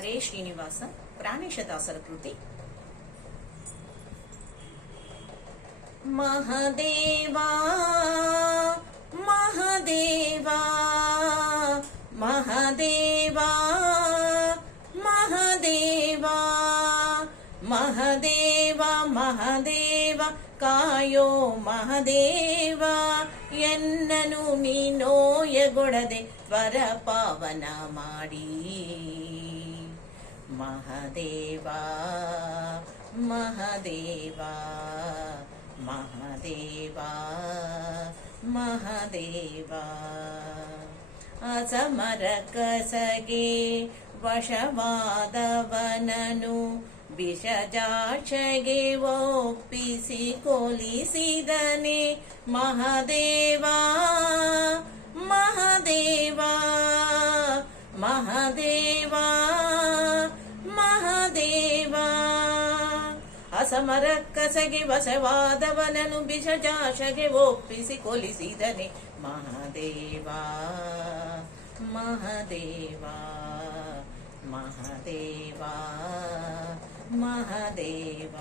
ಹರೇ ಶ್ರೀನಿವಾಸ ಪ್ರಾಣೇಶದಾಸರ ಕೃತಿ. ಮಹದೇವಾ ಮಹದೇವಾ ಮಹದೇವಾ ಮಹದೇವಾ ಮಹದೇವ ಮಹದೇವ ಕಾಯೋ ಮಹದೇವ, ಎನ್ನನು ನೀನೋಯಗೊಡದೆ ತ್ವರ ಪಾವನ ಮಾಡಿ. ಮಹದೇವ ಮಹದೇವ ಮಹದೇವ ಮಹದೇವ, ಅಸಮರ ಕಸಗೆ ವಶವಾದವನನು ವಿಷಜಾಕ್ಷಗೆ ಒಪ್ಪಿಸಿ ಕೊಲಿಸಿದನೆ. ಮಹದೇವ ಮಹದೇವ ಮಹದೇವ ಮಹದೇವ, ಅಸಮರ ಕಸಗೆ ವಶವಾದವನನು ವಿಷಜಾಕ್ಷಗೆ ಒಪ್ಪಿಸಿ ಕೊಲಿಸಿದನೆ. ಮಹದೇವ ಮಹದೇವ ಮಹದೇವ ಮಹದೇವ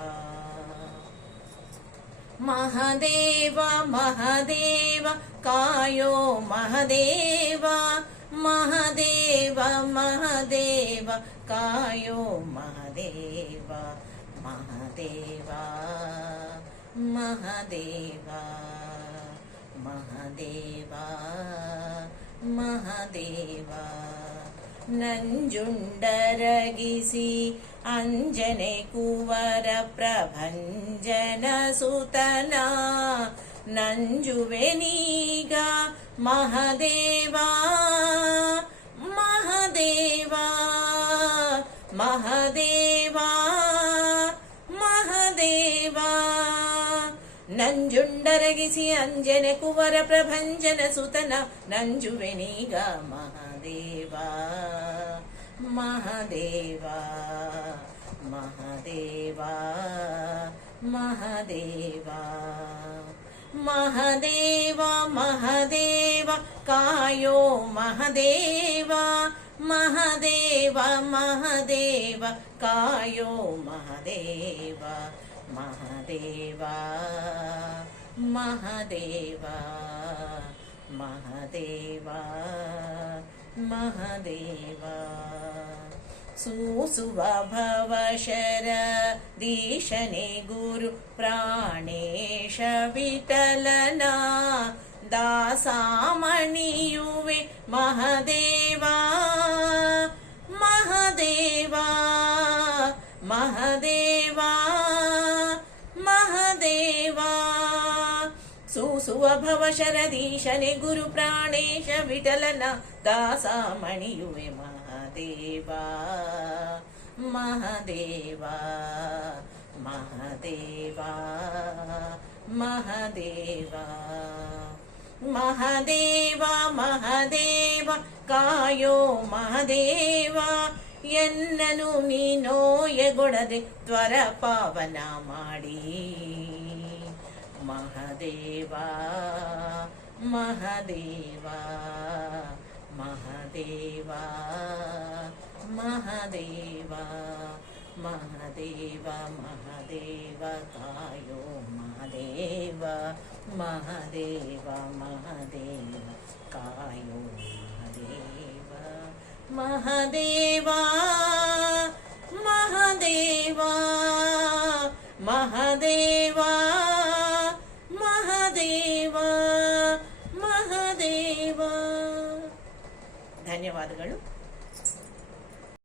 ಮಹದೇವ ಮಹದೇವ ಕಾಯೋ ಮಹದೇವ, ಮಹದೇವ ಮಹದೇವ ಕಾಯೋ ಮಹದೇವ. ಮಹದೇವ ಮಹದೇವ ಮಹದೇವ ಮಹದೇವ, ನಂಜುಂಡರಗಿಸಿ ಅಂಜನೆ ಕುವರ ಪ್ರಭಂಜನ ಸುತನ, ನಂಜುವೆನೀಗ ಮಹದೇವ ಮಹದೇವ ಮಹದೇವ ಮಹದೇವ, ನಂಜುಂಡರಗಿಸಿ ಅಂಜನೆ ಕುವರ ಪ್ರಭಂಜನ ಸುತನ, ನಂಜುವೆನೀಗ ಮಹದೇವ ಮಹದೇವ ಮಹದೇವ ಮಹದೇವ ಮಹದೇವ ಮಹದೇವ ಕಾಯೋ ಮಹದೇವ, ಮಹದೇವ ಮಹದೇವ ಕಾಯೋ ಮಹದೇವ. ಮಹದೇವ ಮಹದೇವ ಮಹದೇವ ಮಹದೇವ, ಸೂಸುವ ಭವಶರ ದೀಶನೆ ಗುರು ಪ್ರಾಣೇಶ ವಿಠಲನ, ದಾಸಾಮಣಿಯುವೆ ಮಹದೇವ ಮಹದೇವ ಮಹದೇವ ಮಹದೇವ, ಸೂಸುವ ಭವಶರದೀಶನೆ ಗುರು ಪ್ರಾಣೇಶ ವಿಠಲನ, ದಾಸಾಮಣಿಯುವೆ ಮಹದೇವ ಮಹದೇವ ಮಹದೇವ ಮಹದೇವ ಮಹದೇವ ಮಹದೇವ ಕಾಯೋ ಮಹದೇವ, ಎನ್ನನು ನೀನೋಯಗೊಡದೆ ತ್ವರ ಪಾವನ ಮಾಡಿ. ಮಹದೇವ ಮಹದೇವ ಮಹದೇವ ಮಹದೇವ ಮಹದೇವ ಮಹದೇವ ಕಾಯೋ ಮಹದೇವ, ಮಹದೇವ ಮಹದೇವ ಕಾಯೋ ಮಹದೇವ. ಮಹದೇವ ಮಹದೇವ ಮಹದೇವ ಮಹದೇವ ಮಹದೇವ. ಧನ್ಯವಾದಗಳು.